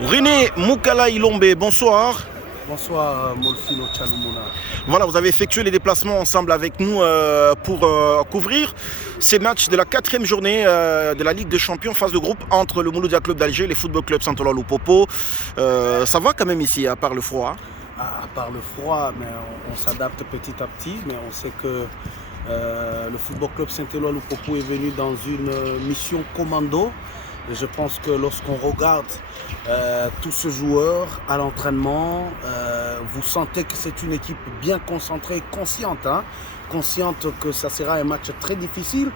René Moukala Ilombe, bonsoir. Bonsoir Molfino Tchaloumona. Voilà, vous avez effectué les déplacements ensemble avec nous pour couvrir ces matchs de la 4e journée de la Ligue des Champions phase de groupe entre le Mouloudia Club d'Alger et les Football Club Santolwa Lupopo. Ça va quand même ici, à part le froid? À part le froid, mais on s'adapte petit à petit, mais on sait que le Football Club Santolwa Lupopo est venu dans une mission commando. Et je pense que lorsqu'on regarde tous ces joueurs à l'entraînement, vous sentez que c'est une équipe bien concentrée, consciente, consciente que ça sera un match très difficile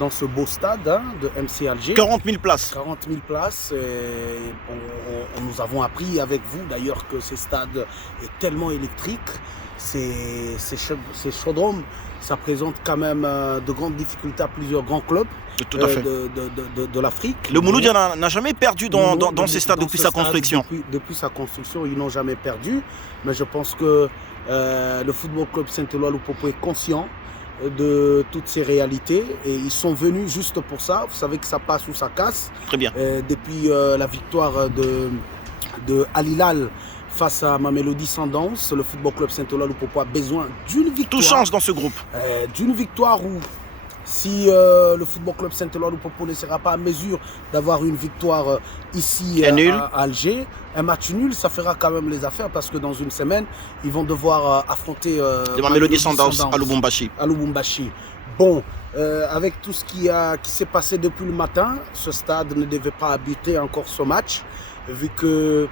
dans ce beau stade de MC Alger. 40 000 places. 40 000 places. Et nous avons appris avec vous d'ailleurs que ce stade est tellement électrique. Ces chaudrons, ça présente quand même de grandes difficultés à plusieurs grands clubs. Tout à fait. De l'Afrique. Le Mouloudia n'a jamais perdu dans ces stades depuis sa construction. Depuis sa construction, ils n'ont jamais perdu. Mais je pense que le Football Club Santolwa Lupopo est conscient de toutes ces réalités et ils sont venus juste pour ça. Vous savez que ça passe ou ça casse. Très bien. Depuis la victoire de Al Hilal face à Mamelodi Sundowns, le Football Club Santolwa Lupopo a besoin d'une victoire. Tout change dans ce groupe. D'une victoire où si le Football Club Santolwa Lupopo ne sera pas à mesure d'avoir une victoire ici à Alger, un match nul, ça fera quand même les affaires parce que dans une semaine, ils vont devoir affronter les Mamelodi Sundowns à Lubumbashi. Bon, avec tout ce qui s'est passé depuis le matin, ce stade ne devait pas habiter encore ce match, vu que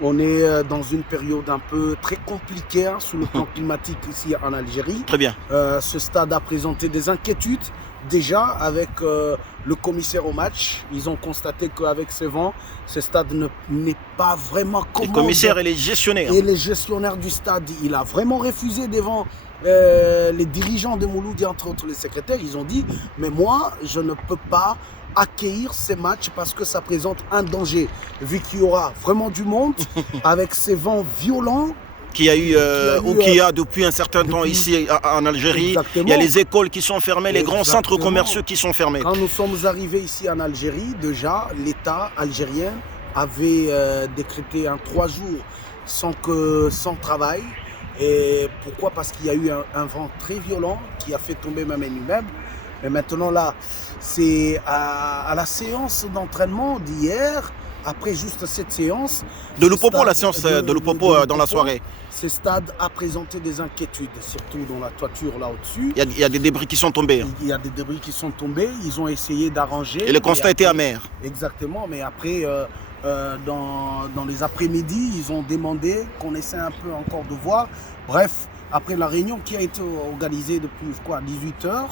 on est dans une période un peu très compliquée sur le plan climatique ici en Algérie. Très bien. Ce stade a présenté des inquiétudes déjà avec le commissaire au match. Ils ont constaté qu'avec ces vents, ce stade n'est pas vraiment commode. Les commissaires et les gestionnaires. Et les gestionnaires du stade, il a vraiment refusé devant les dirigeants de Mouloudia, entre autres les secrétaires. Ils ont dit, mais moi, je ne peux pas accueillir ces matchs parce que ça présente un danger, vu qu'il y aura vraiment du monde avec ces vents violents. Qu'il y a depuis un certain temps ici en Algérie. Exactement. Il y a les écoles qui sont fermées, les grands centres commerciaux qui sont fermés. Quand nous sommes arrivés ici en Algérie, déjà, l'État algérien avait décrété 3 jours sans travail. Et pourquoi? Parce qu'il y a eu un vent très violent qui a fait tomber même un immeuble. Mais maintenant là, c'est à la séance d'entraînement d'hier, après juste cette séance... De Lupopo, la séance de Lupopo dans la soirée. Ce stade a présenté des inquiétudes, surtout dans la toiture là au-dessus. Il y a des débris qui sont tombés. Il y a des débris qui sont tombés, ils ont essayé d'arranger. Et le constat était amer. Exactement, mais après... dans les après-midi, ils ont demandé qu'on essaie un peu encore de voir. Bref, après la réunion qui a été organisée depuis 18h,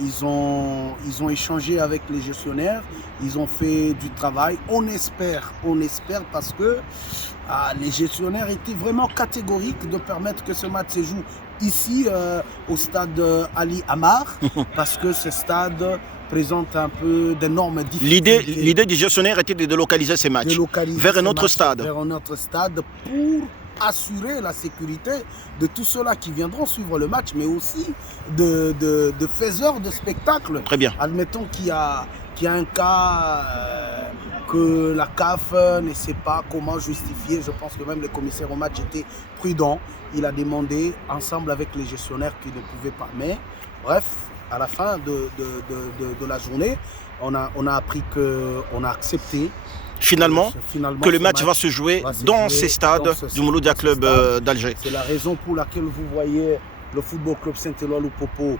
ils ont échangé avec les gestionnaires, ils ont fait du travail. On espère parce que les gestionnaires étaient vraiment catégoriques de permettre que ce match se joue ici au stade Ali Amar, parce que ce stade présente un peu d'énormes difficultés. L'idée du gestionnaire était de délocaliser ces matchs vers un autre stade. Vers un autre stade pour assurer la sécurité de tous ceux-là qui viendront suivre le match, mais aussi de faiseurs de spectacles. Très bien. Admettons qu'il y a un cas que la CAF ne sait pas comment justifier. Je pense que même le commissaire au match était prudent. Il a demandé ensemble avec les gestionnaires qui ne pouvaient pas. Mais bref, à la fin de la journée, on a appris qu'on a accepté finalement que le match va se jouer dans ces stades du Mouloudia Club d'Alger. C'est la raison pour laquelle vous voyez le Football Club Santolwa Lupopo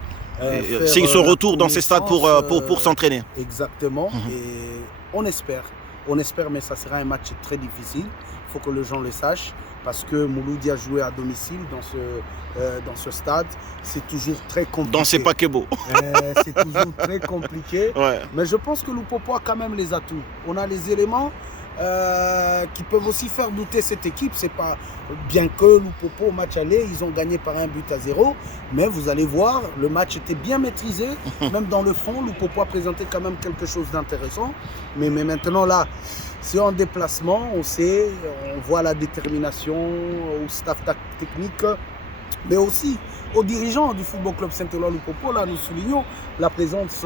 c'est son retour dans ces stades pour s'entraîner. Exactement. Et on espère, mais ça sera un match très difficile. Il faut que les gens le sachent. Parce que Mouloudia jouer à domicile dans ce stade, c'est toujours très compliqué. Dans ces paquebots. C'est toujours très compliqué. Ouais. Mais je pense que Lupopo a quand même les atouts. On a les éléments qui peuvent aussi faire douter cette équipe. C'est pas bien que Lupopo au match aller, ils ont gagné par 1-0. Mais vous allez voir, le match était bien maîtrisé. Même dans le fond, Lupopo a présenté quand même quelque chose d'intéressant. Mais maintenant là, c'est en déplacement, on voit la détermination au staff technique mais aussi aux dirigeants du Football Club Saint-Éloi-Lupopo. Là, nous soulignons la présence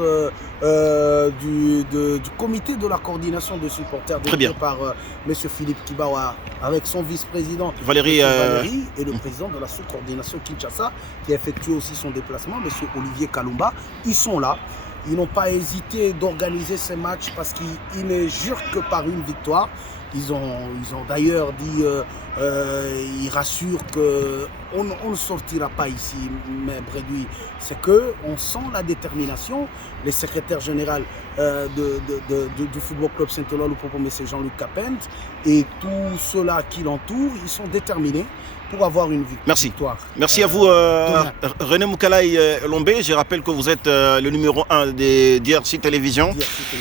du comité de la coordination de supporters dirigé par M. Philippe Kibawa, avec son vice-président Valérie et le président de la sous-coordination Kinshasa, qui a effectué aussi son déplacement, M. Olivier Kalumba. Ils sont là. Ils n'ont pas hésité d'organiser ces matchs parce qu'ils ne jurent que par une victoire. Ils ont d'ailleurs dit, ils rassurent qu'on ne sortira pas ici, mais Brédoui. C'est qu'on sent la détermination. Les secrétaires généraux du Football Club Saint-Éloi-Lupopo, M. Jean-Luc Capent, et tous ceux-là qui l'entourent, ils sont déterminés pour avoir une victoire. Merci à vous, René Moukalaï Lombé. Je rappelle que vous êtes le numéro 1 des DRC Télévision,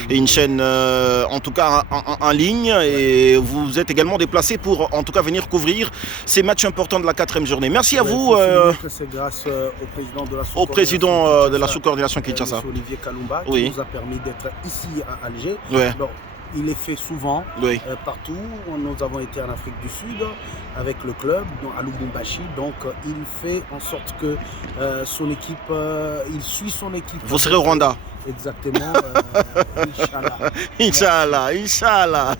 et une chaîne en tout cas en ligne, et vous êtes également déplacé pour en tout cas venir couvrir ces matchs importants de la 4e journée. Merci à vous. C'est grâce au président de la sous-coordination Kinshasa, Olivier Kalumba, qui nous a permis d'être ici à Alger. Donc, il est fait souvent, partout. Nous avons été en Afrique du Sud avec le club, à Lubumbashi. Donc, il fait en sorte que son équipe, il suit son équipe. Vous serez au Rwanda. Exactement. Inch'Allah. Inch'Allah, Inch'Allah.